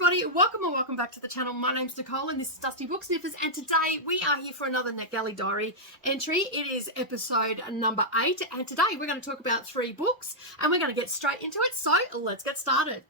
everybody, welcome or welcome back to the channel. My name's Nicole and this is Dusty Book Sniffers, and today we are here for another NetGalley Diary entry. It is episode number 8, and today we're going to talk about 3 books and we're going to get straight into it, so let's get started.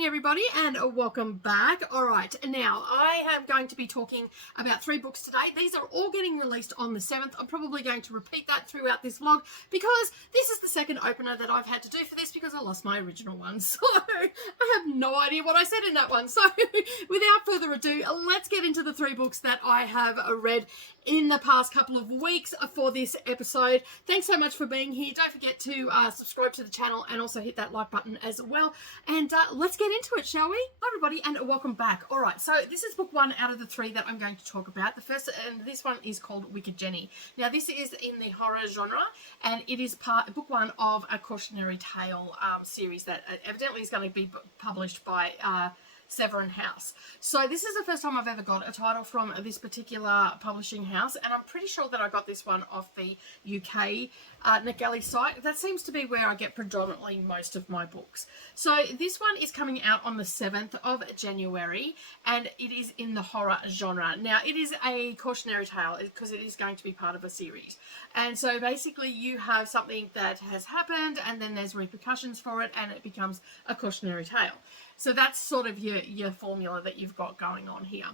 Everybody, and welcome back. All right, now I am going to be talking about 3 books today. These are all getting released on the 7th. I'm probably going to repeat that throughout this vlog because this is the second opener that I've had to do for this because I lost my original one. So I have no idea what I said in that one. So without further ado, let's get into the 3 books that I have read in the past couple of weeks for this episode. Thanks so much for being here. Don't forget to subscribe to the channel and also hit that like button as well. And let's get into it, shall we? Hi everybody, and welcome back. All right, so this is book 1 out of the 3 that I'm going to talk about. The first, and this one is called Wicked Jenny. Now this is in the horror genre, and it is book 1 of a cautionary tale series that evidently is going to be published by Severin House. So this is the first time I've ever got a title from this particular publishing house, and I'm pretty sure that I got this one off the UK NetGalley site. That seems to be where I get predominantly most of my books. So this one is coming out on the 7th of January, and it is in the horror genre. Now it is a cautionary tale because it is going to be part of a series, and so basically you have something that has happened and then there's repercussions for it and it becomes a cautionary tale. So that's sort of your formula that you've got going on here.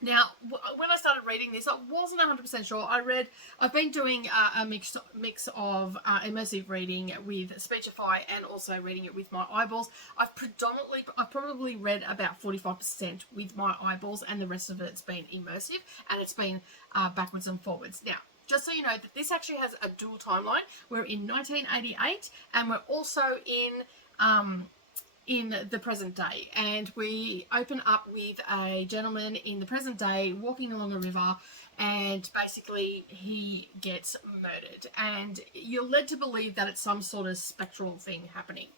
Now, when I started reading this, I wasn't 100% sure. I've been doing a mix of immersive reading with Speechify and also reading it with my eyeballs. I've probably read about 45% with my eyeballs, and the rest of it's been immersive, and it's been backwards and forwards. Now, just so you know that this actually has a dual timeline. We're in 1988, and we're also in the present day, and we open up with a gentleman in the present day walking along a river, and basically he gets murdered, and you're led to believe that it's some sort of spectral thing happening.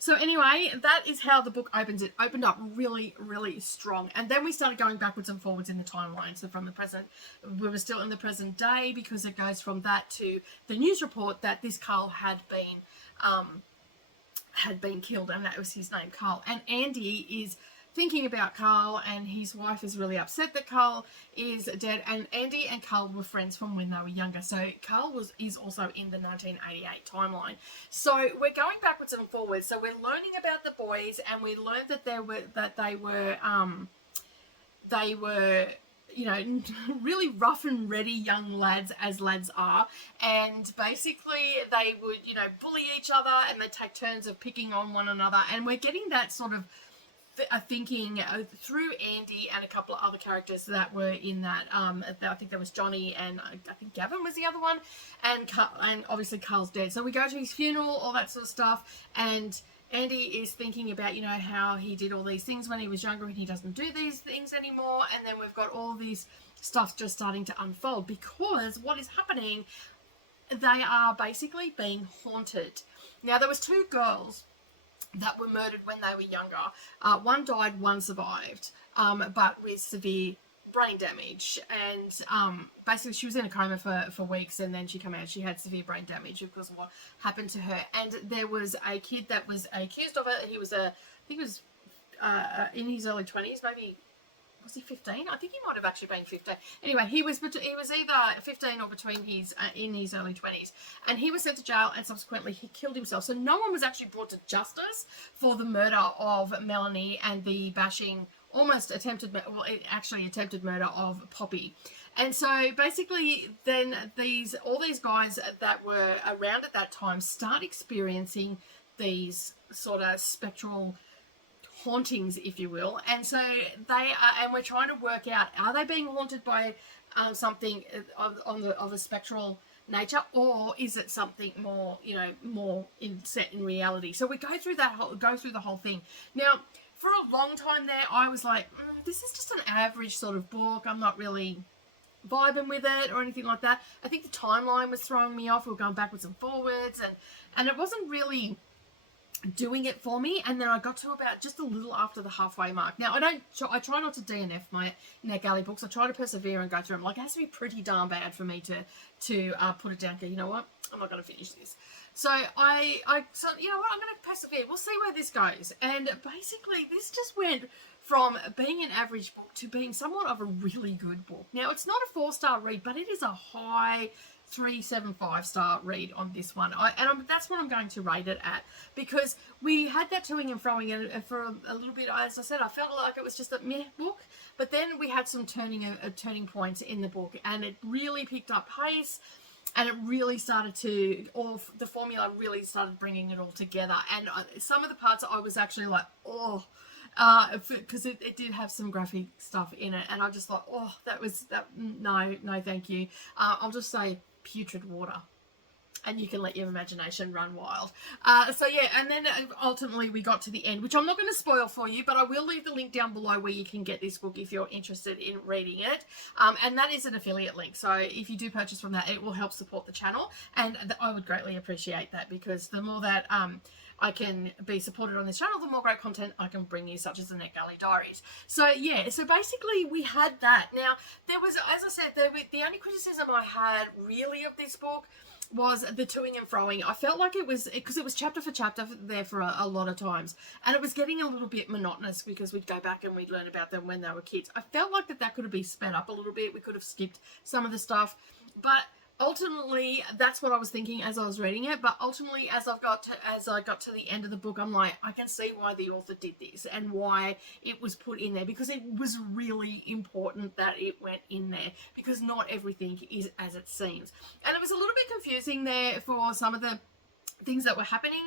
So anyway, that is how the book opens. It opened up really, really strong, and then we started going backwards and forwards in the timeline. So from the present, we were still in the present day because it goes from that to the news report that this Carl had been killed, and that was his name, Carl. And Andy is thinking about Carl, and his wife is really upset that Carl is dead. And Andy and Carl were friends from when they were younger, so Carl is also in the 1988 timeline. So we're going backwards and forwards. So we're learning about the boys, and we learned that they were you know, really rough and ready young lads, as lads are, and basically they would, you know, bully each other, and they'd take turns of picking on one another. And we're getting that sort of thinking through Andy and a couple of other characters that were in that. I think there was Johnny, and I think Gavin was the other one, and obviously Carl's dead. So we go to his funeral, all that sort of stuff, and Andy is thinking about, you know, how he did all these things when he was younger and he doesn't do these things anymore. And then we've got all these stuff just starting to unfold because what is happening, they are basically being haunted. Now, there was 2 girls that were murdered when they were younger. One died, one survived, but with severe brain damage, and basically she was in a coma for weeks, and then she came out. She had severe brain damage because of what happened to her. And there was a kid that was accused of it. He was I think he was in his early 20s, maybe. Was he 15? I think he might have actually been 15. Anyway, he was either 15 or between in his early 20s, and he was sent to jail, and subsequently he killed himself. So no one was actually brought to justice for the murder of Melanie and the bashing, attempted murder of Poppy. And so basically then all these guys that were around at that time start experiencing these sort of spectral hauntings, if you will. And so and we're trying to work out, are they being haunted by something of a spectral nature, or is it something more, you know, more set in reality? So we go through the whole thing. Now, for a long time there, I was like, this is just an average sort of book. I'm not really vibing with it or anything like that. I think the timeline was throwing me off. We were going backwards and forwards, and it wasn't really doing it for me, and then I got to about just a little after the halfway mark. Now I try not to DNF my NetGalley books. I try to persevere and go through them. Like, it has to be pretty darn bad for me to put it down. You know what? I'm not going to finish this. So I you know what? I'm going to persevere. We'll see where this goes. And basically, this just went from being an average book to being somewhat of a really good book. Now, it's not a 4-star read, but it is a high 3.75-star read on this one. That's what I'm going to rate it at, because we had that toing and froing, and for a little bit, as I said, I felt like it was just a meh book, but then we had some turning points in the book, and it really picked up pace, and it really started to, the formula really started bringing it all together. And some of the parts I was actually like, oh, because it did have some graphic stuff in it, and I just thought, oh, no, thank you. I'll just say putrid water, and you can let your imagination run wild. So yeah, and then ultimately we got to the end, which I'm not going to spoil for you, but I will leave the link down below where you can get this book if you're interested in reading it. And that is an affiliate link, so if you do purchase from that, it will help support the channel, and I would greatly appreciate that, because the more that I can be supported on this channel, the more great content I can bring you, such as the NetGalley Diaries. So yeah, so basically we had that. Now, there was, as I said, the only criticism I had really of this book was the toing and froing. I felt like it was, because it was chapter for chapter there for a lot of times, and it was getting a little bit monotonous, because we'd go back and we'd learn about them when they were kids. I felt like that could have been sped up a little bit. We could have skipped some of the stuff, but ultimately, that's what I was thinking as I was reading it. But ultimately, as I got to the end of the book, I'm like, I can see why the author did this and why it was put in there, because it was really important that it went in there, because not everything is as it seems. And it was a little bit confusing there for some of the things that were happening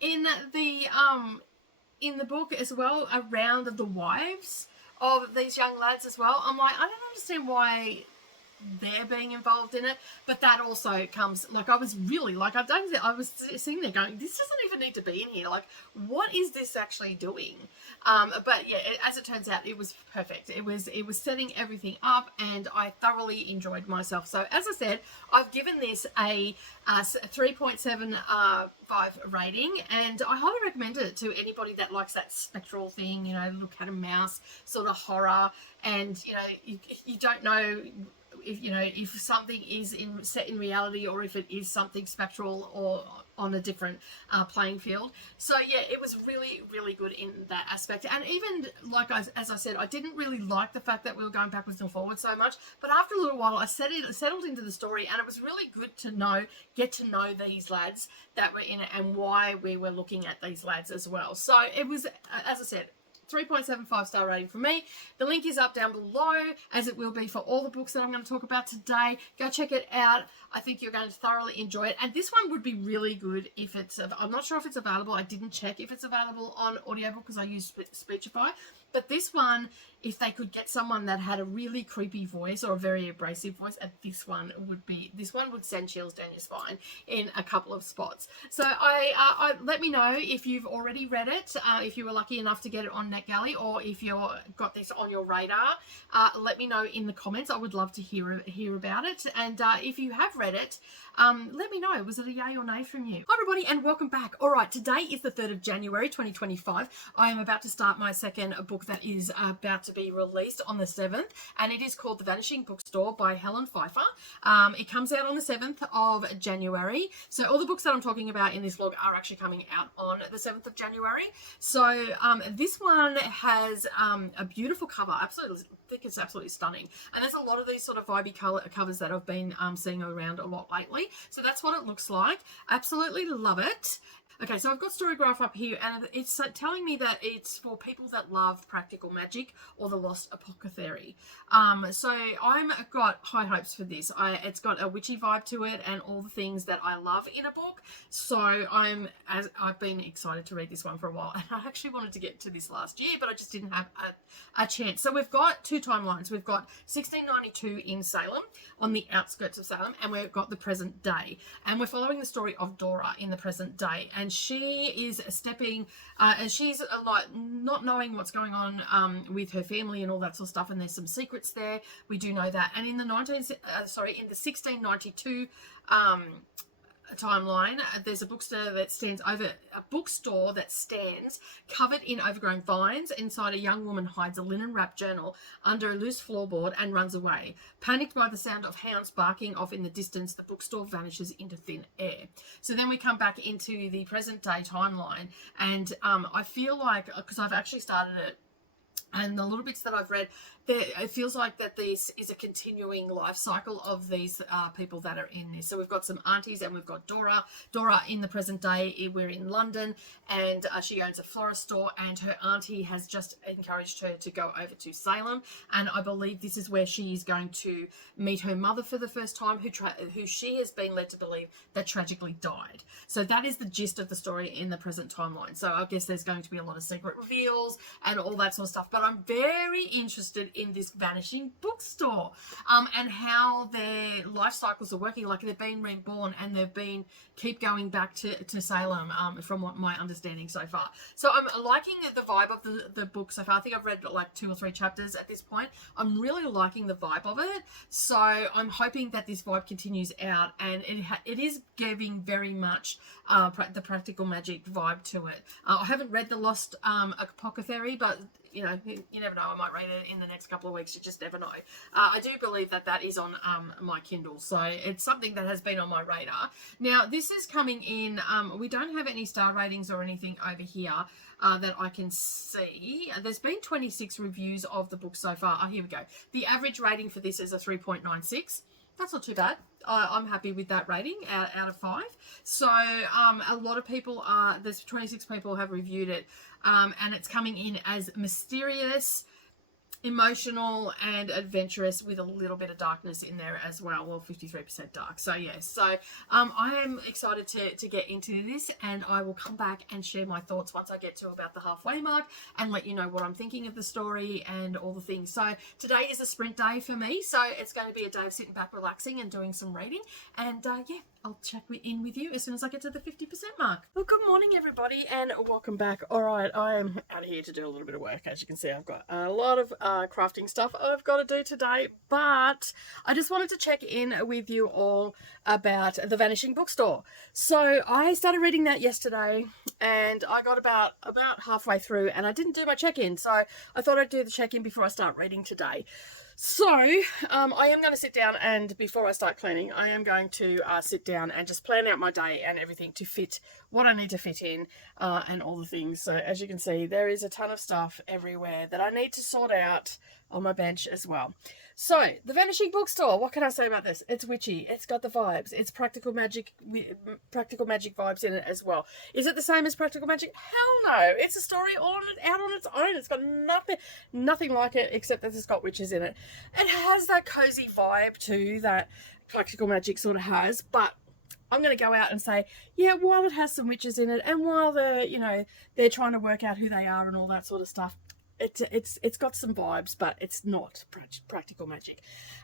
in the book as well, around the wives of these young lads as well. I'm like, I don't understand why they're being involved in it, but that also comes, like, I was really, like, I was sitting there going, this doesn't even need to be in here, like, what is this actually doing? But yeah, as it turns out, it was perfect. It was setting everything up, and I thoroughly enjoyed myself. So as I said, I've given this a 3.75 rating, and I highly recommend it to anybody that likes that spectral thing, you know, little cat and mouse sort of horror, and you know, you don't know if something is set in reality, or if it is something spectral or on a different playing field. So yeah, it was really, really good in that aspect. And even, like, as I said, I didn't really like the fact that we were going backwards and forwards so much, but after a little while I settled into the story, and it was really good to get to know these lads that were in it, and why we were looking at these lads as well. So it was, as I said, 3.75 star rating from me. The link is up down below, as it will be for all the books that I'm going to talk about today. Go check it out. I think you're going to thoroughly enjoy it. And this one would be really good if it's, I'm not sure if it's available. I didn't check if it's available on audiobook, because I use Speechify. But this one, if they could get someone that had a really creepy voice or a very abrasive voice, and this one would send chills down your spine in a couple of spots. So I let me know if you've already read it, if you were lucky enough to get it on NetGalley, or if you've got this on your radar. Let me know in the comments. I would love to hear about it. And if you have read it, let me know. Was it a yay or nay from you? Hi everybody, and welcome back. All right, today is the 3rd of January 2025. I am about to start my second book that is about to be released on the 7th, and it is called The Vanishing Bookstore by Helen Pfeiffer. It comes out on the 7th of January. So all the books that I'm talking about in this vlog are actually coming out on the 7th of January. So this one has a beautiful cover. Absolutely, I think it's absolutely stunning. And there's a lot of these sort of vibey covers that I've been seeing around a lot lately. So that's what it looks like. Absolutely love it. Okay, so I've got Storygraph up here, and it's telling me that it's for people that love practical magic or the lost apothecary. So I've got high hopes for this. It's got a witchy vibe to it, and all the things that I love in a book. So I've been excited to read this one for a while, and I actually wanted to get to this last year, but I just didn't have a chance. So we've got two timelines. We've got 1692 in Salem, on the outskirts of Salem, and we've got the present day, and we're following the story of Dora in the present day. And she is stepping, and she's like not knowing what's going on with her family and all that sort of stuff. And there's some secrets there. We do know that. And in the 1692 timeline, there's a bookstore that stands covered in overgrown vines. Inside, a young woman hides a linen-wrapped journal under a loose floorboard and runs away. Panicked by the sound of hounds barking off in the distance, the bookstore vanishes into thin air. So then we come back into the present day timeline, and I feel like, because I've actually started it, and the little bits that I've read, it feels like that this is a continuing life cycle of these people that are in this. So we've got some aunties, and we've got Dora. Dora in the present day, we're in London, and she owns a florist store, and her auntie has just encouraged her to go over to Salem, and I believe this is where she is going to meet her mother for the first time, who she has been led to believe that tragically died. So that is the gist of the story in the present timeline. So I guess there's going to be a lot of secret reveals and all that sort of stuff, but I'm very interested in this vanishing bookstore, and how their life cycles are working. Like, they've been reborn, and they've keep going back to Salem, from what my understanding so far. So I'm liking the vibe of the book so far. I think I've read like 2 or 3 chapters at this point. I'm really liking the vibe of it, so I'm hoping that this vibe continues out, and it is giving very much the practical magic vibe to it. I haven't read The Lost Apothecary, but you know, you never know, I might read it in the next couple of weeks. You just never know. I do believe that is on my Kindle, so it's something that has been on my radar. Now, this is coming in, we don't have any star ratings or anything over here that I can see. There's been 26 reviews of the book so far. Oh, here we go. The average rating for this is a 3.96. That's not too bad. I'm happy with that rating out of 5. So a lot of people there's 26 people have reviewed it, and it's coming in as mysterious, emotional, and adventurous, with a little bit of darkness in there as well. Well, 53% dark. So yes, so I am excited to get into this, and I will come back and share my thoughts once I get to about the halfway mark, and let you know what I'm thinking of the story and all the things. So today is a sprint day for me, so it's going to be a day of sitting back, relaxing, and doing some reading, and yeah, I'll check in with you as soon as I get to the 50% mark. Well, good morning, everybody, and welcome back. All right, I am out here to do a little bit of work. As you can see, I've got a lot of crafting stuff I've got to do today, but I just wanted to check in with you all about The Vanishing Bookstore. So I started reading that yesterday, and I got about halfway through, and I didn't do my check-in, so I thought I'd do the check-in before I start reading today. So I am going to sit down, and before I start cleaning, I am going to sit down and just plan out my day and everything to fit what I need to fit in, and all the things. So as you can see, there is a ton of stuff everywhere that I need to sort out on my bench as well. So The Vanishing Bookstore, what can I say about this? It's witchy, it's got the vibes, it's practical magic vibes in it as well. Is it the same as Practical Magic? Hell no, it's a story out on its own. It's got nothing like it, except that it's got witches in it. It has that cozy vibe too that Practical Magic sort of has, but I'm going to go out and say, yeah, while it has some witches in it, and while they're trying to work out who they are and all that sort of stuff, it's got some vibes, but it's not practical magic.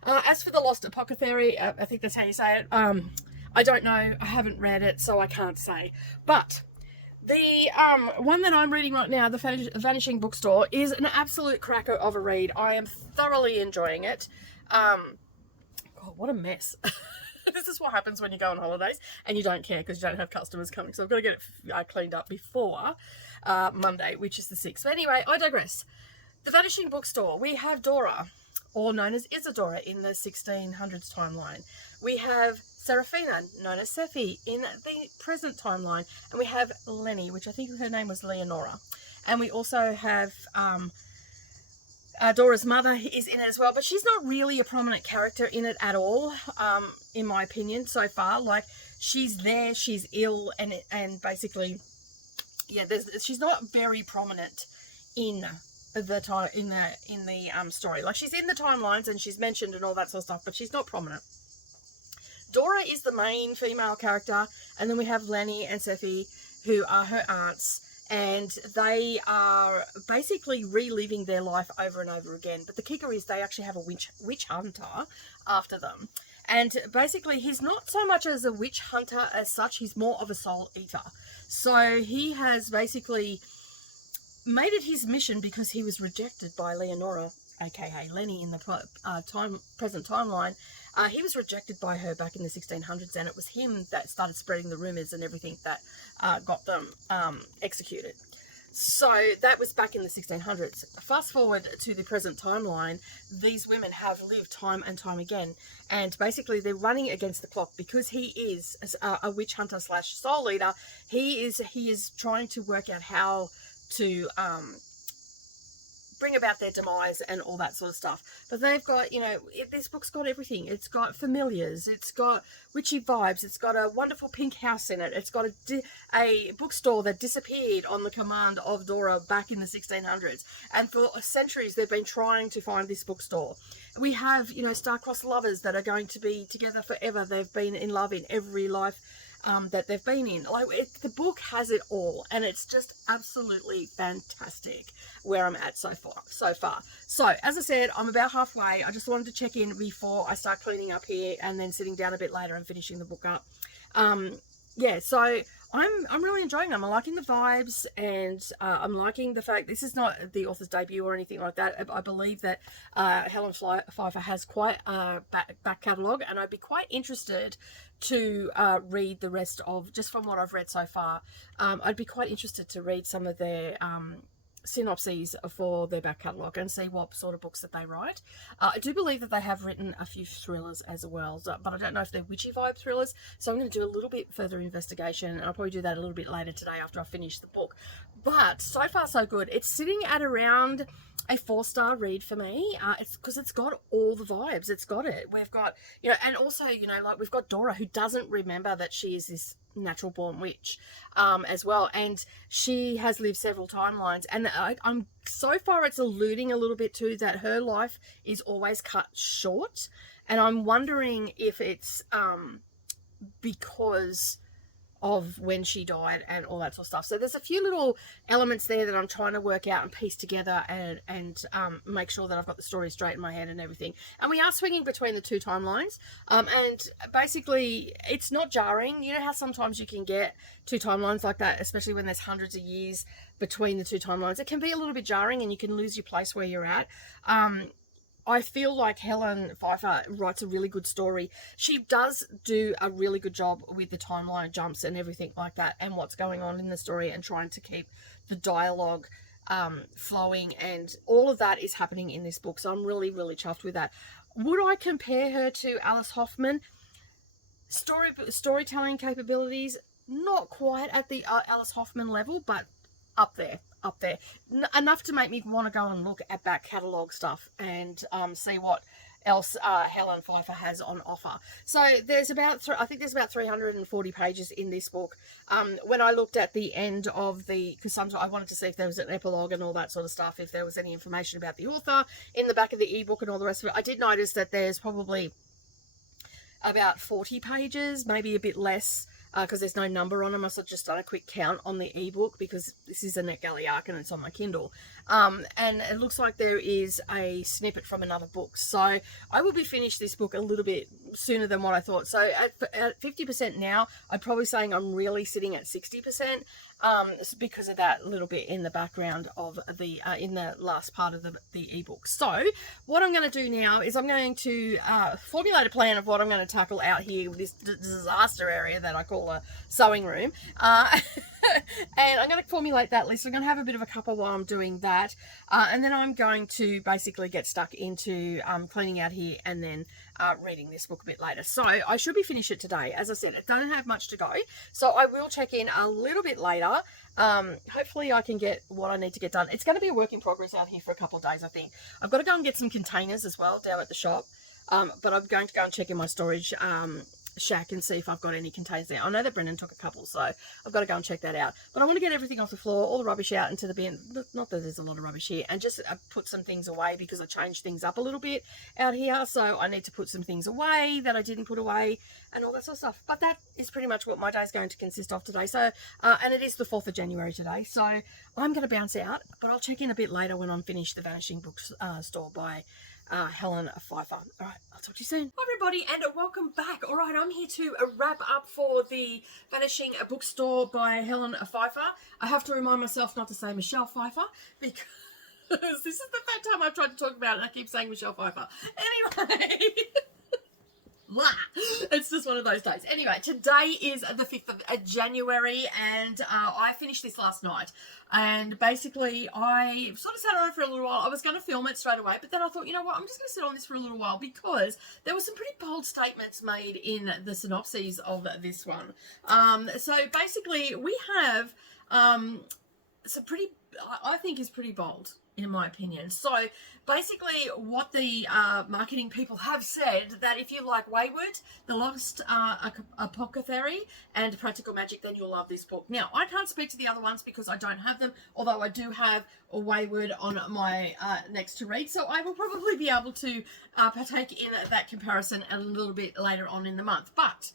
As for The Lost Apothecary, I think that's how you say it. I don't know. I haven't read it, so I can't say. But the one that I'm reading right now, The Vanishing Bookstore, is an absolute cracker of a read. I am thoroughly enjoying it. God, what a mess. This is what happens when you go on holidays and you don't care because you don't have customers coming. So I've got to get it cleaned up before Monday, which is the 6th. But anyway, I digress. The Vanishing Bookstore. We have Dora, or known as Isadora, in the 1600s timeline. We have Serafina, known as Sephi, in the present timeline. And we have Lenny, which I think her name was Leonora. And we also have Dora's mother is in it as well, but she's not really a prominent character in it at all, in my opinion, so far. Like, she's there, she's ill, and basically, yeah, she's not very prominent in the story. Like, she's in the timelines and she's mentioned and all that sort of stuff, but she's not prominent. Dora is the main female character, and then we have Lenny and Sephi, who are her aunts. And they are basically reliving their life over and over again. But the kicker is they actually have a witch hunter after them. And basically, he's not so much as a witch hunter as such. He's more of a soul eater. So he has basically made it his mission because he was rejected by Leonora, aka Lenny, in the present timeline. He was rejected by her back in the 1600s, and it was him that started spreading the rumours and everything that got them executed. So that was back in the 1600s. Fast forward to the present timeline, these women have lived time and time again, and basically they're running against the clock because he is a witch hunter slash soul eater. He is trying to work out how to bring about their demise and all that sort of stuff. But they've got, you know, this book's got everything. It's got familiars, it's got witchy vibes, it's got a wonderful pink house in it, it's got a bookstore that disappeared on the command of Dora back in the 1600s, and for centuries they've been trying to find this bookstore. We have, you know, star-crossed lovers that are going to be together forever. They've been in love in every life that they've been in. Like, the book has it all, and it's just absolutely fantastic where I'm at so far. So as I said, I'm about halfway. I just wanted to check in before I start cleaning up here and then sitting down a bit later and finishing the book up. Yeah, so I'm really enjoying them. I'm liking the vibes, and I'm liking the fact this is not the author's debut or anything like that. I believe that Helen Pfeiffer has quite a back catalogue, and I'd be quite interested to read the rest of, just from what I've read so far, I'd be quite interested to read some of their synopses for their back catalogue and see what sort of books that they write. I do believe that they have written a few thrillers as well, but I don't know if they're witchy vibe thrillers, so I'm going to do a little bit further investigation, and I'll probably do that a little bit later today after I finish the book. But so far so good. It's sitting at around a 4-star read for me. It's because it's got all the vibes. It's got it. We've got, you know, and also, you know, like, we've got Dora, who doesn't remember that she is this natural born witch as well, and she has lived several timelines, and I'm so far it's alluding a little bit to that her life is always cut short, and I'm wondering if it's because of when she died and all that sort of stuff. So there's a few little elements there that I'm trying to work out and piece together and make sure that I've got the story straight in my head and everything. And we are swinging between the two timelines. And basically, it's not jarring. You know how sometimes you can get two timelines like that, especially when there's hundreds of years between the two timelines. It can be a little bit jarring, and you can lose your place where you're at. I feel like Helen Pfeiffer writes a really good story. She does do a really good job with the timeline jumps and everything like that, and what's going on in the story, and trying to keep the dialogue flowing, and all of that is happening in this book. So I'm really, really chuffed with that. Would I compare her to Alice Hoffman? Storytelling capabilities, not quite at the Alice Hoffman level, but up there. Enough to make me want to go and look at back catalogue stuff and see what else Helen Pfeiffer has on offer. So there's about, I think there's about 340 pages in this book. When I looked at the end of because sometimes I wanted to see if there was an epilogue and all that sort of stuff, if there was any information about the author in the back of the ebook and all the rest of it, I did notice that there's probably about 40 pages, maybe a bit less, because there's no number on them. I've just done a quick count on the ebook because this is a NetGalley Arc and it's on my Kindle. And it looks like there is a snippet from another book. So I will be finished this book a little bit sooner than what I thought. So at 50% now, I'm probably saying I'm really sitting at 60%. Because of that little bit in the background of the in the last part of the ebook. So what I'm going to do now is I'm going to formulate a plan of what I'm going to tackle out here with this disaster area that I call a sewing room. And I'm going to formulate that list. I'm going to have a bit of a cuppa while I'm doing that. And then I'm going to basically get stuck into cleaning out here and then reading this book a bit later. So I should be finished it today. As I said, it doesn't have much to go. So I will check in a little bit later. Hopefully I can get what I need to get done. It's going to be a work in progress out here for a couple of days, I think. I've got to go and get some containers as well down at the shop. But I'm going to go and check in my storage shack and see if I've got any containers there. I know that Brendan took a couple, so I've got to go and check that out. But I want to get everything off the floor, all the rubbish out into the bin. Not that there's a lot of rubbish here, and just put some things away because I changed things up a little bit out here. So I need to put some things away that I didn't put away and all that sort of stuff. But that is pretty much what my day is going to consist of today. So, and it is the 4th of January today. So I'm going to bounce out, but I'll check in a bit later when I'm finished The Vanishing Books Store by Helen Pfeiffer. All right, I'll talk to you soon. Hi everybody, and welcome back. All right, I'm here to wrap up for the Vanishing Bookstore by Helen Pfeiffer. I have to remind myself not to say Michelle Pfeiffer because this is the third time I've tried to talk about it and I keep saying Michelle Pfeiffer. Anyway, blah. It's just one of those days. Anyway, today is the 5th of January, and I finished this last night. And basically, I sort of sat on it for a little while. I was going to film it straight away, but then I thought, you know what, I'm just going to sit on this for a little while because there were some pretty bold statements made in the synopses of this one. So basically, we have some pretty, I think is pretty bold, in my opinion. So basically what the marketing people have said, that if you like Wayward, The Lost Apothecary, and Practical Magic, then you'll love this book. Now, I can't speak to the other ones because I don't have them, although I do have a Wayward on my next to read, so I will probably be able to partake in that comparison a little bit later on in the month. But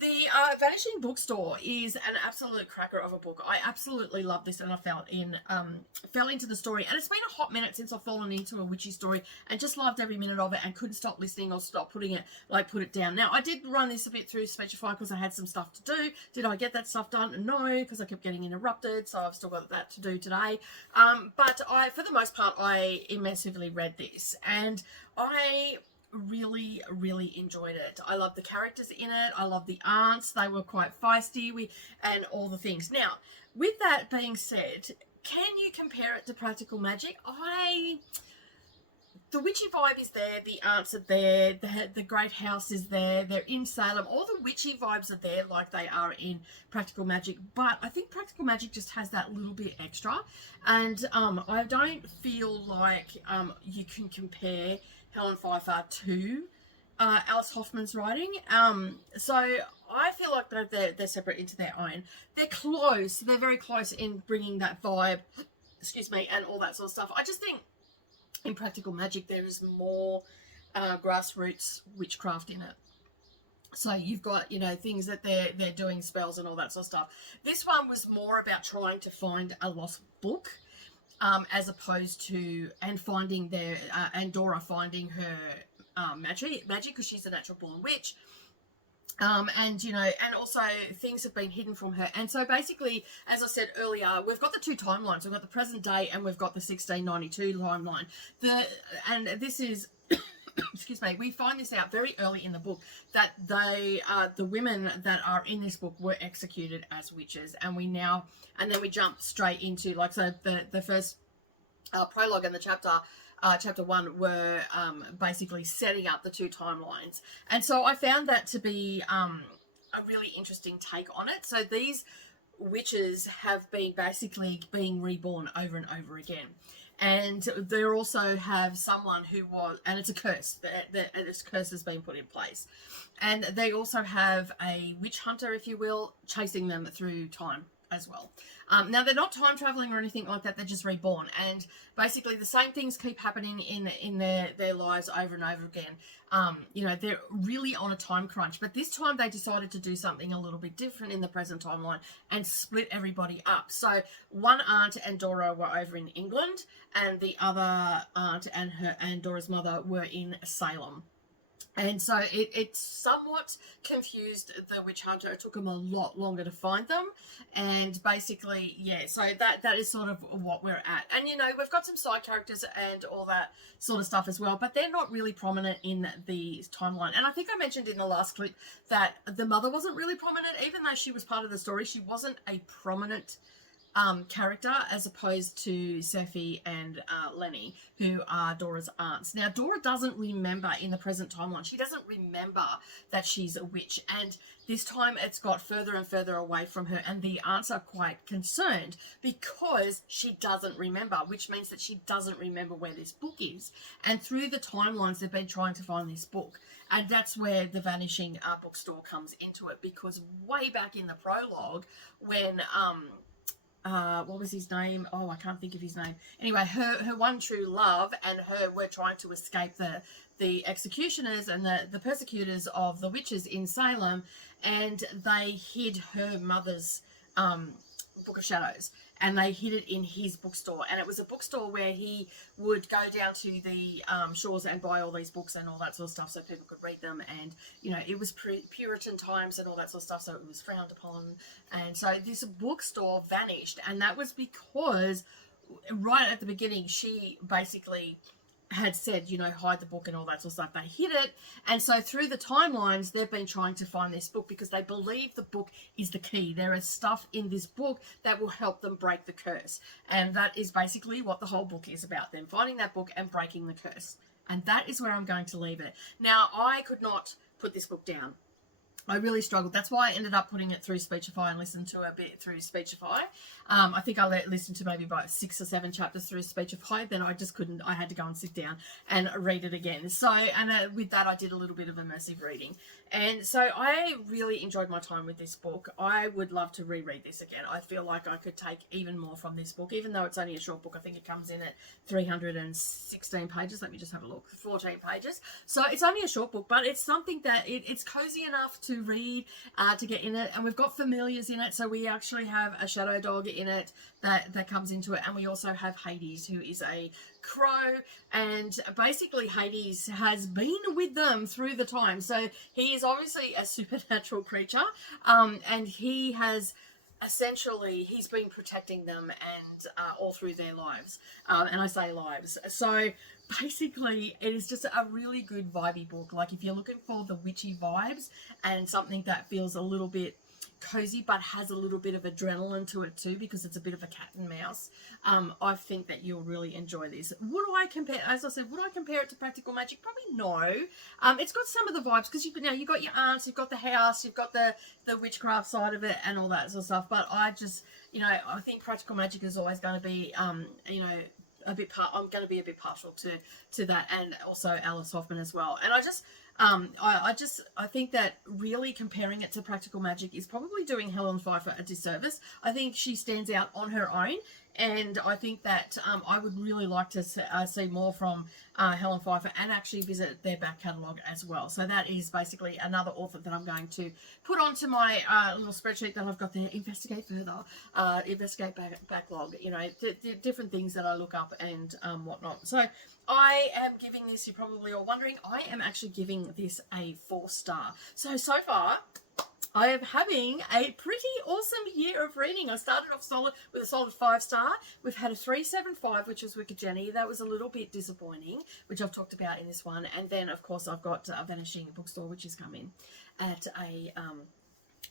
the Vanishing Bookstore is an absolute cracker of a book. I absolutely love this, and I fell into the story. And it's been a hot minute since I've fallen into a witchy story, and just loved every minute of it, and couldn't stop listening or stop put it down. Now, I did run this a bit through Speechify because I had some stuff to do. Did I get that stuff done? No, because I kept getting interrupted, so I've still got that to do today. But for the most part, I immersively read this, and I really enjoyed it. I love the characters in it. I love the aunts. They were quite feisty, and all the things. Now, with that being said, can you compare it to Practical Magic? The witchy vibe is there, the aunts are there, the great house is there, they're in Salem, all the witchy vibes are there like they are in Practical Magic, but I think Practical Magic just has that little bit extra, and I don't feel like you can compare Helen Pfeiffer to Alice Hoffman's writing. So I feel like they're separate into their own. They're close. They're very close in bringing that vibe, and all that sort of stuff. I just think in Practical Magic there is more grassroots witchcraft in it. So you've got, things that they're doing, spells and all that sort of stuff. This one was more about trying to find a lost book. As opposed to, and finding and Dora finding her magic, because she's a natural born witch. And also things have been hidden from her. And so basically, as I said earlier, we've got the two timelines. We've got the present day and we've got the 1692 timeline. And this is, we find this out very early in the book, that the women that are in this book were executed as witches. And then we jump straight into, the first prologue and the chapter 1 were basically setting up the two timelines. And so I found that to be a really interesting take on it. So these witches have been basically being reborn over and over again. And they also have someone who was, and it's a curse, this curse has been put in place. And they also have a witch hunter, if you will, chasing them through time as well. Now, they're not time traveling or anything like that, they're just reborn. And basically the same things keep happening in their lives over and over again. They're really on a time crunch. But this time they decided to do something a little bit different in the present timeline and split everybody up. So one aunt and Dora were over in England, and the other aunt and Dora's mother were in Salem. And so it somewhat confused the witch hunter. It took them a lot longer to find them. And basically, so that is sort of what we're at. And, we've got some side characters and all that sort of stuff as well, but they're not really prominent in the timeline. And I think I mentioned in the last clip that the mother wasn't really prominent. Even though she was part of the story, she wasn't a prominent character, as opposed to Sophie and Lenny, who are Dora's aunts. Now, Dora doesn't remember in the present timeline. She doesn't remember that she's a witch, and this time it's got further and further away from her, and the aunts are quite concerned because she doesn't remember, which means that she doesn't remember where this book is. And through the timelines, they've been trying to find this book, and that's where the Vanishing Bookstore comes into it, because way back in the prologue, when what was his name? Oh, I can't think of his name. Anyway, her one true love and her were trying to escape the executioners and the persecutors of the witches in Salem, and they hid her mother's Book of Shadows, and they hid it in his bookstore. And it was a bookstore where he would go down to the shores and buy all these books and all that sort of stuff so people could read them. And, it was Puritan times and all that sort of stuff, so it was frowned upon. And so this bookstore vanished, and that was because right at the beginning she basically had said, you know, hide the book and all that sort of stuff. They hid it. And so through the timelines, they've been trying to find this book because they believe the book is the key. There is stuff in this book that will help them break the curse. And that is basically what the whole book is about, them finding that book and breaking the curse. And that is where I'm going to leave it. Now, I could not put this book down. I really struggled. That's why I ended up putting it through Speechify and listened to a bit through Speechify. I think I listened to maybe about 6 or 7 chapters through Speechify. Then I just couldn't. I had to go and sit down and read it again. So, and with that, I did a little bit of immersive reading. And so I really enjoyed my time with this book. I would love to reread this again. I feel like I could take even more from this book, even though it's only a short book. I think it comes in at 316 pages. Let me just have a look. 14 pages. So it's only a short book, but it's something that it's cozy enough to read, to get in it. And we've got familiars in it. So we actually have a shadow dog in it that comes into it. And we also have Hades, who is a crow, and basically Hades has been with them through the time. So he is obviously a supernatural creature, and he has essentially, he's been protecting them and all through their lives, and I say lives. So basically it is just a really good vibey book. Like if you're looking for the witchy vibes and something that feels a little bit cozy but has a little bit of adrenaline to it too, because it's a bit of a cat and mouse, I think that you'll really enjoy this. Would I compare, as I said, would I compare it to Practical Magic? Probably no. It's got some of the vibes because you've got your aunts, you've got the house, you've got the witchcraft side of it and all that sort of stuff. But I just, I think Practical Magic is always going to be, I'm going to be a bit partial to that, and also Alice Hoffman as well. And I think that really comparing it to Practical Magic is probably doing Helen Pfeiffer a disservice. I think she stands out on her own, and I think that I would really like to see more from Helen Pfeiffer and actually visit their back catalogue as well. So that is basically another author that I'm going to put onto my little spreadsheet that I've got there. Investigate further, investigate backlog, different things that I look up and whatnot. So I am giving this, you're probably all wondering, I am actually giving this a 4-star. So far, I am having a pretty awesome year of reading. I started off with a solid 5-star. We've had a 3.75, which was Wicked Jenny. That was a little bit disappointing, which I've talked about in this one. And then, of course, I've got Vanishing Bookstore, which has come in at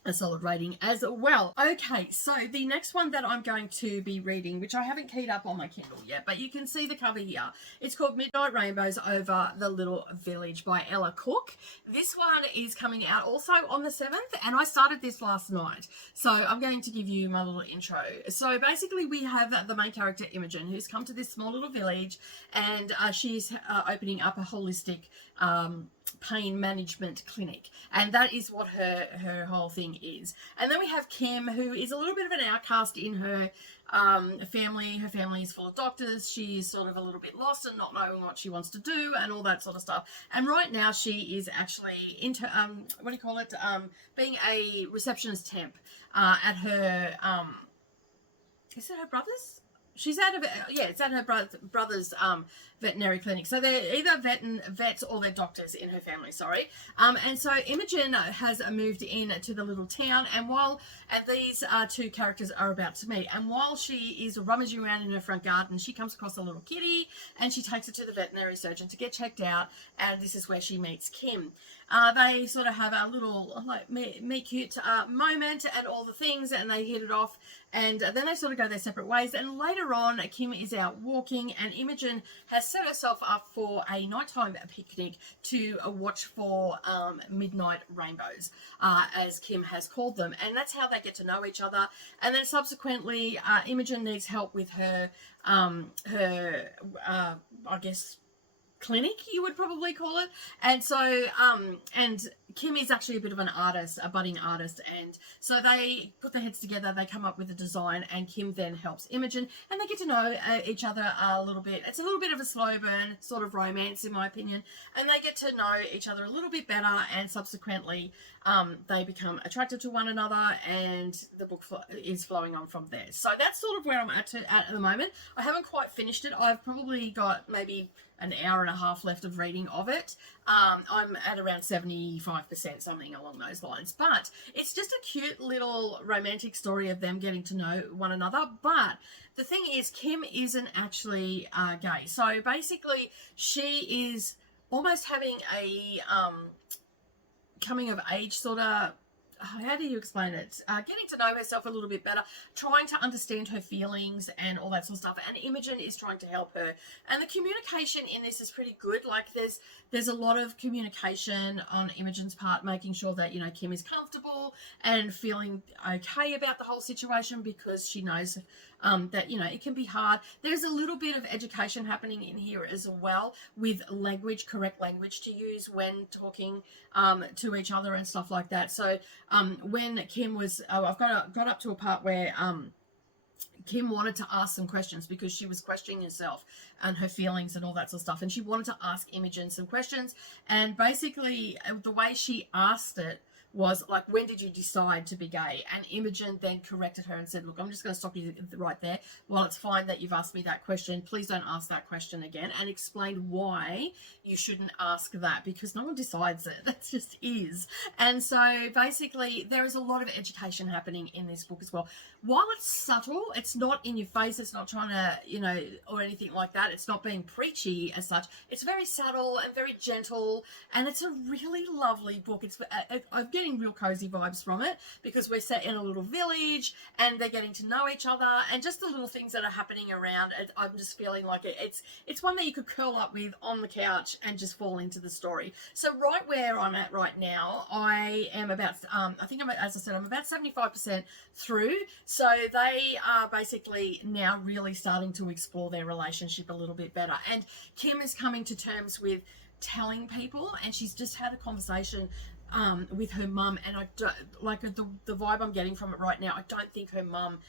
a solid rating as well. Okay, so the next one that I'm going to be reading, which I haven't keyed up on my Kindle yet, but you can see the cover here. It's called Midnight Rainbows Over the Little Village by Ella Cook. This one is coming out also on the 7th, and I started this last night. So I'm going to give you my little intro. So basically we have the main character, Imogen, who's come to this small little village, and she's opening up a holistic pain management clinic, and that is what her whole thing is. And then we have Kim, who is a little bit of an outcast in her family. Her family is full of doctors. She's sort of a little bit lost and not knowing what she wants to do and all that sort of stuff. And right now she is actually into being a receptionist temp at her is it her brother's? She's out of it's at her brother's veterinary clinic. So they're either vets or they're doctors in her family, sorry. And so Imogen has moved in to the little town, and these two characters are about to meet. And while she is rummaging around in her front garden, she comes across a little kitty, and she takes it to the veterinary surgeon to get checked out. And this is where she meets Kim. They sort of have a little meet cute moment and all the things, and they hit it off. And then they sort of go their separate ways. And later on, Kim is out walking, and Imogen has set herself up for a nighttime picnic to watch for midnight rainbows, as Kim has called them. And that's how they get to know each other. And then subsequently, Imogen needs help with her I guess, clinic, you would probably call it. And so and Kim is actually a bit of an artist, a budding artist, and so they put their heads together, they come up with a design, and Kim then helps Imogen, and they get to know each other a little bit. It's a little bit of a slow burn sort of romance, in my opinion, and they get to know each other a little bit better, and subsequently they become attracted to one another, and the book is flowing on from there. So that's sort of where I'm at the moment. I haven't quite finished it. I've probably got maybe an hour and a half left of reading of it. I'm at around 75% 75%, something along those lines. But it's just a cute little romantic story of them getting to know one another. But the thing is, Kim isn't actually gay. So basically, she is almost having a coming of age sort of, how do you explain it? Getting to know herself a little bit better, trying to understand her feelings and all that sort of stuff. And Imogen is trying to help her. And the communication in this is pretty good. Like there's a lot of communication on Imogen's part, making sure that, you know, Kim is comfortable and feeling okay about the whole situation, because she knows that, you know, it can be hard. There's a little bit of education happening in here as well, with language, correct language to use when talking to each other and stuff like that. So when Kim was, I've got up to a part where Kim wanted to ask some questions because she was questioning herself and her feelings and all that sort of stuff. And she wanted to ask Imogen some questions. And basically the way she asked it was like, when did you decide to be gay? And Imogen then corrected her and said, look, I'm just going to stop you right there. Well, it's fine that you've asked me that question. Please don't ask that question again. And explained why you shouldn't ask that, because no one decides it. That just is. And so basically there is a lot of education happening in this book as well. While it's subtle, it's not in your face. It's not trying to, you know, or anything like that. It's not being preachy as such. It's very subtle and very gentle. And it's a really lovely book. I'm getting real cozy vibes from it, because we're set in a little village and they're getting to know each other, and just the little things that are happening around. I'm just feeling like it's one that you could curl up with on the couch and just fall into the story. So right where I'm at right now, I am about, I think as I said, I'm about 75% through. So they are basically now really starting to explore their relationship a little bit better. And Kim is coming to terms with telling people, and she's just had a conversation with her mum, and I don't like the vibe I'm getting from it right now. I don't think her mum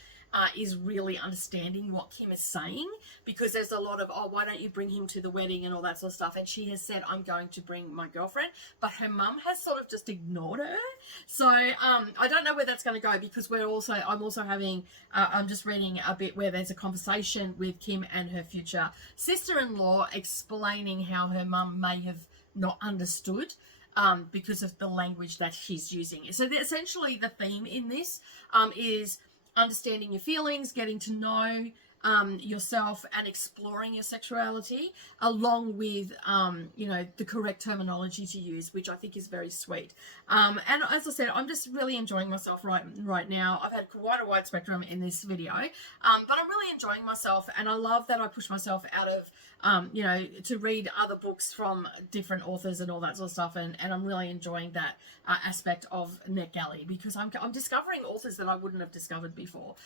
is really understanding what Kim is saying, because there's a lot of, oh, why don't you bring him to the wedding and all that sort of stuff. And she has said, I'm going to bring my girlfriend, but her mum has sort of just ignored her. So I don't know where that's going to go, because I'm also having, I'm just reading a bit where there's a conversation with Kim and her future sister-in-law explaining how her mum may have not understood because of the language that she's using. So essentially the theme in this is understanding your feelings, getting to know yourself, and exploring your sexuality, along with you know, the correct terminology to use, which I think is very sweet. And as I said, I'm just really enjoying myself right now. I've had quite a wide spectrum in this video, but I'm really enjoying myself, and I love that I push myself out of you know, to read other books from different authors and all that sort of stuff, and I'm really enjoying that aspect of NetGalley, because I'm discovering authors that I wouldn't have discovered before.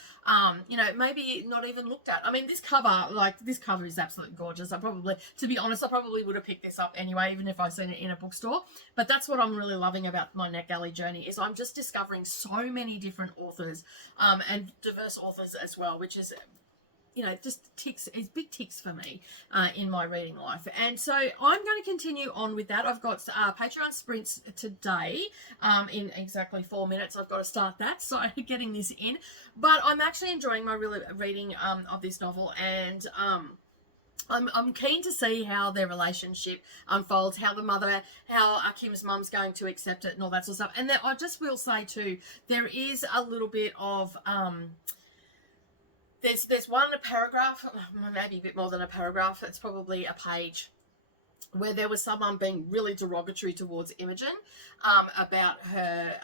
You know, maybe not even looked at. I mean, this cover is absolutely gorgeous. To be honest, I probably would have picked this up anyway, even if I've seen it in a bookstore. But that's what I'm really loving about my NetGalley journey, is I'm just discovering so many different authors and diverse authors as well, which is, you know, just big ticks for me in my reading life. And so I'm going to continue on with that. I've got Patreon sprints today in exactly 4 minutes. I've got to start that, so getting this in. But I'm actually enjoying my reading of this novel, and I'm keen to see how their relationship unfolds, how Kim's mum's going to accept it and all that sort of stuff. And then I just will say too, there is a little bit of there's one paragraph, maybe a bit more than a paragraph, it's probably a page, where there was someone being really derogatory towards Imogen about her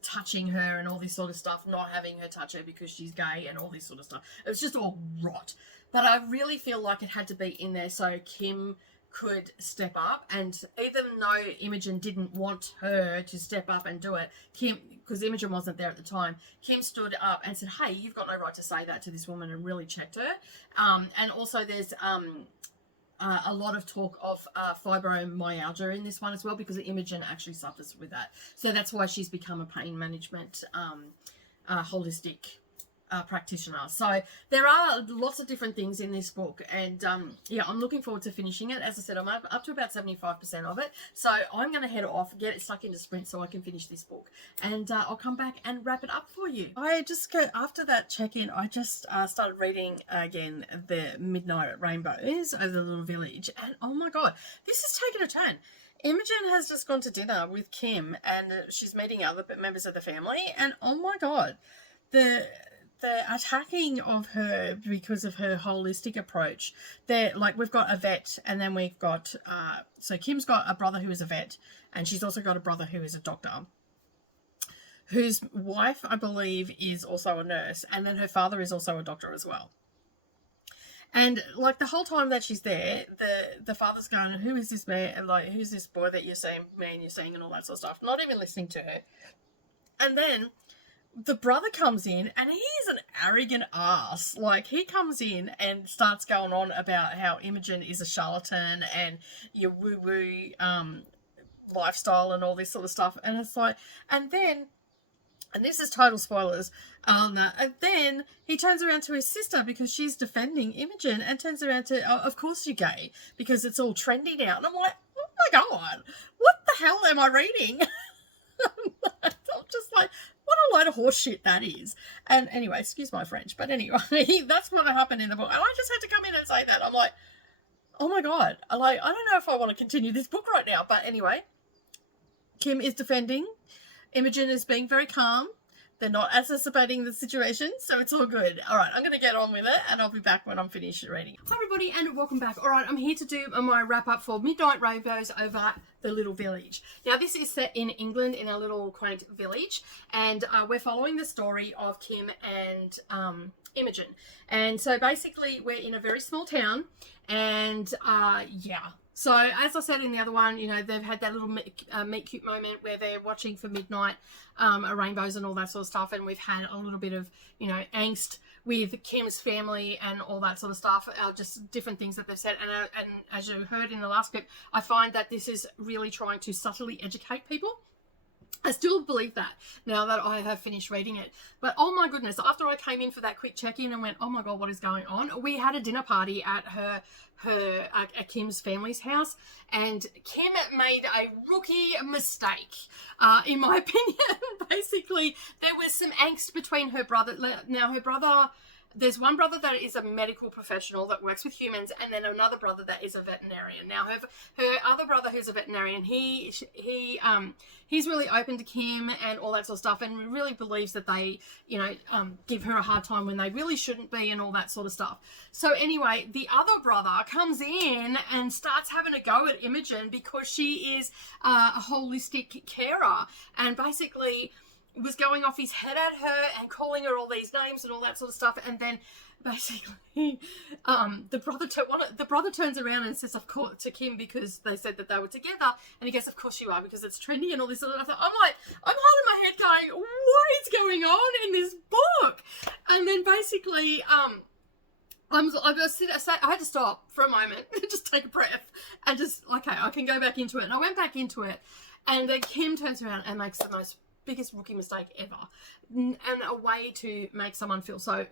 touching her and all this sort of stuff, not having her touch her because she's gay and all this sort of stuff. It was just all rot. But I really feel like it had to be in there so Kim could step up. And even though Imogen didn't want her to step up and do it, Kim, because Imogen wasn't there at the time, Kim stood up and said, hey, you've got no right to say that to this woman, and really checked her. And also there's a lot of talk of fibromyalgia in this one as well, because Imogen actually suffers with that. So that's why she's become a pain management holistic practitioner. So there are lots of different things in this book, and yeah, I'm looking forward to finishing it. As I said, I'm up to about 75% of it, so I'm going to head off, get it stuck into Sprint so I can finish this book, and I'll come back and wrap it up for you. I just go after that check-in. I just started reading again the Midnight Rainbows of the Little Village, and oh my god, this has taken a turn. Imogen has just gone to dinner with Kim, and she's meeting other members of the family, and oh my god, the attacking of her because of her holistic approach. They're like, we've got a vet, and then we've got so Kim's got a brother who is a vet, and she's also got a brother who is a doctor, whose wife, I believe, is also a nurse, and then her father is also a doctor as well. And like the whole time that she's there, the father's going, who is this man, and like, who's this boy that you're seeing, and all that sort of stuff, not even listening to her. And then the brother comes in, and he's an arrogant ass. Like, he comes in and starts going on about how Imogen is a charlatan and your woo-woo lifestyle and all this sort of stuff. And it's like, and this is total spoilers, and then he turns around to his sister because she's defending Imogen, and turns around to, oh, of course you're gay, because it's all trendy now. And I'm like, oh my god, what the hell am I reading? I'm just like, what a load of horse shit that is. And anyway, excuse my French, but anyway, that's what happened in the book. And I just had to come in and say that. I'm like, oh my god, I don't know if I want to continue this book right now. But anyway, Kim is defending. Imogen is being very calm. They're not exacerbating the situation, so it's all good. All right, I'm going to get on with it, and I'll be back when I'm finished reading. Hi, everybody, and welcome back. All right, I'm here to do my wrap-up for Midnight Rainbows over the Little Village. Now, this is set in England, in a little quaint village, and we're following the story of Kim and Imogen. And so, basically, we're in a very small town, and yeah. So, as I said in the other one, you know, they've had that little meet cute moment where they're watching for midnight rainbows and all that sort of stuff. And we've had a little bit of, you know, angst with Kim's family and all that sort of stuff. Just different things that they've said. And as you heard in the last clip, I find that this is really trying to subtly educate people. I still believe that now that I have finished reading it. But oh my goodness, after I came in for that quick check-in and went, oh my god, what is going on? We had a dinner party at at Kim's family's house, and Kim made a rookie mistake, in my opinion. Basically, there was some angst between her brother. Now, her brother, there's one brother that is a medical professional that works with humans, and then another brother that is a veterinarian. Now, her other brother, who's a veterinarian, he's really open to Kim and all that sort of stuff, and really believes that they, you know, give her a hard time when they really shouldn't be, and all that sort of stuff. So anyway, the other brother comes in and starts having a go at Imogen because she is a holistic carer, and basically was going off his head at her and calling her all these names and all that sort of stuff. And then basically the brother turns around and says, of course, to Kim, because they said that they were together, and he goes, of course you are, because it's trendy and all this sort of stuff. I'm like, I'm holding my head going, what is going on in this book? And then basically I had to stop for a moment, just take a breath, and just, okay, I can go back into it. And I went back into it, and then Kim turns around and makes the biggest rookie mistake ever, and a way to make someone feel so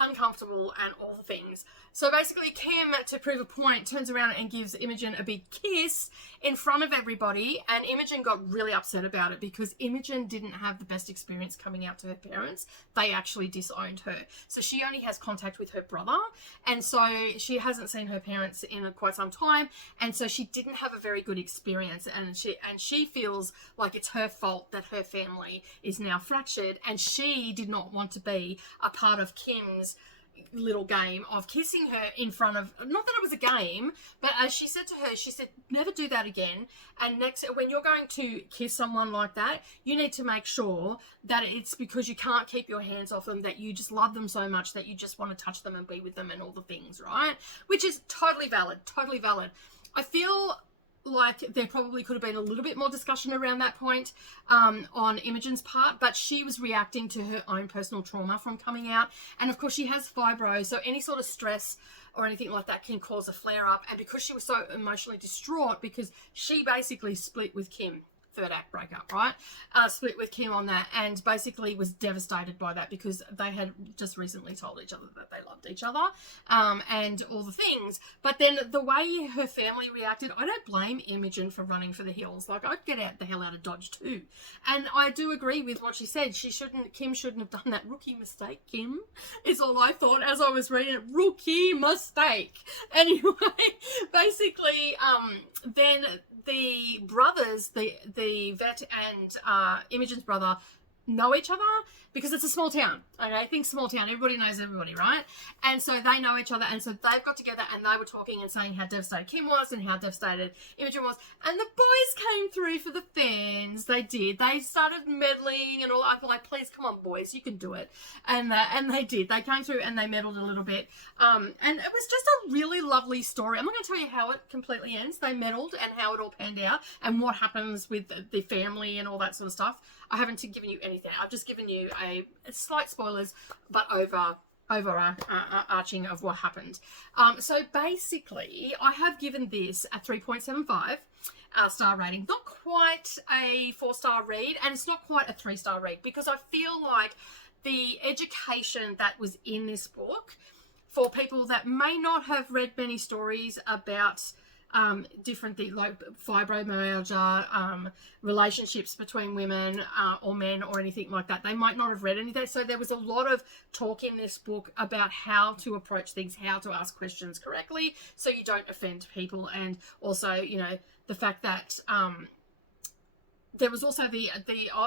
uncomfortable and all the things. So basically, Kim, to prove a point, turns around and gives Imogen a big kiss in front of everybody, and Imogen got really upset about it because Imogen didn't have the best experience coming out to her parents. They actually disowned her. So she only has contact with her brother, and so she hasn't seen her parents in quite some time, and so she didn't have a very good experience, and she feels like it's her fault that her family is now fractured, and she did not want to be a part of Kim's little game of kissing her in front of, not that it was a game, but as she said to her, she said, never do that again. And next, when you're going to kiss someone like that, you need to make sure that it's because you can't keep your hands off them, that you just love them so much that you just want to touch them and be with them and all the things, right? Which is totally valid, totally valid. I feel like there probably could have been a little bit more discussion around that point on Imogen's part, but she was reacting to her own personal trauma from coming out. And of course, she has fibro, so any sort of stress or anything like that can cause a flare-up. And because she was so emotionally distraught because she basically split with Kim third act breakup, right? Split with Kim on that, and basically was devastated by that because they had just recently told each other that they loved each other, and all the things. But then the way her family reacted, I don't blame Imogen for running for the hills. Like, I'd get out the hell out of Dodge too. And I do agree with what she said. Kim shouldn't have done that rookie mistake. Kim is all I thought as I was reading it. Rookie mistake. Anyway, basically, then the brothers, the vet and Imogen's brother, know each other because it's a small town. Okay, I think small town, everybody knows everybody, right? And so they know each other, and so they've got together and they were talking and saying how devastated Kim was and how devastated Imogen was. And the boys came through for the fans. They did. They started meddling and all. I was like, please, come on, boys, you can do it. And they did. They came through and they meddled a little bit. And it was just a really lovely story. I'm not going to tell you how it completely ends. They meddled and how it all panned out and what happens with the family and all that sort of stuff. I haven't given you anything. I've just given you a slight spoilers, but overarching of what happened. So basically, I have given this a 3.75 star rating. Not quite a 4-star read, and it's not quite a 3-star read, because I feel like the education that was in this book for people that may not have read many stories about different things like fibromyalgia, relationships between women or men or anything like that. They might not have read any of that. So there was a lot of talk in this book about how to approach things, how to ask questions correctly so you don't offend people. And also, you know, the fact that there was also the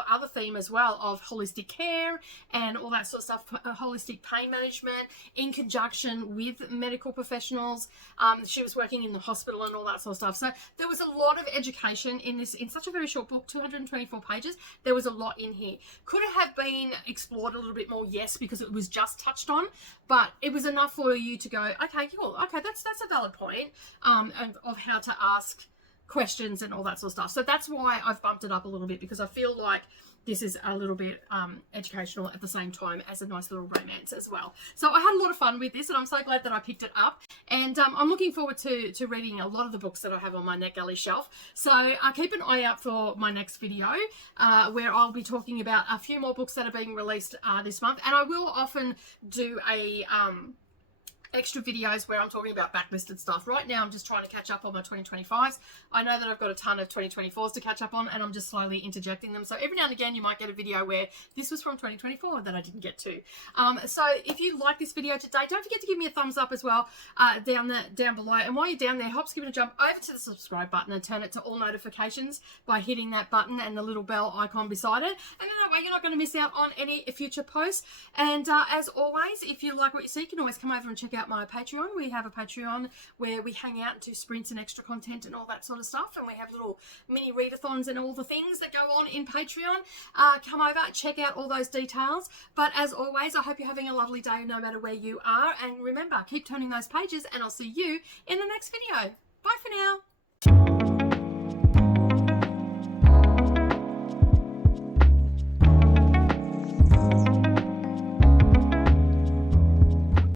other theme as well of holistic care and all that sort of stuff, holistic pain management in conjunction with medical professionals. She was working in the hospital and all that sort of stuff. So there was a lot of education in this, in such a very short book, 224 pages. There was a lot in here. Could it have been explored a little bit more? Yes, because it was just touched on, but it was enough for you to go, okay, cool, okay, that's a valid point of how to ask questions and all that sort of stuff. So that's why I've bumped it up a little bit, because I feel like this is a little bit educational at the same time as a nice little romance as well. So I had a lot of fun with this, and I'm so glad that I picked it up. And I'm looking forward to reading a lot of the books that I have on my NetGalley shelf. So keep an eye out for my next video where I'll be talking about a few more books that are being released this month. And I will often do a extra videos where I'm talking about backlisted stuff. Right now I'm just trying to catch up on my 2025s. I know that I've got a ton of 2024s to catch up on, and I'm just slowly interjecting them. So every now and again you might get a video where this was from 2024 that I didn't get to. So if you like this video today, don't forget to give me a thumbs up as well down below. And while you're down there, help give it a jump over to the subscribe button and turn it to all notifications by hitting that button and the little bell icon beside it. And then that way you're not going to miss out on any future posts. And as always, if you like what you see, you can always come over and check out my Patreon. We have a Patreon where we hang out and do sprints and extra content and all that sort of stuff, and we have little mini readathons and all the things that go on in Patreon. Come over, check out all those details. But as always, I hope you're having a lovely day no matter where you are, and remember, keep turning those pages, and I'll see you in the next video. Bye for now.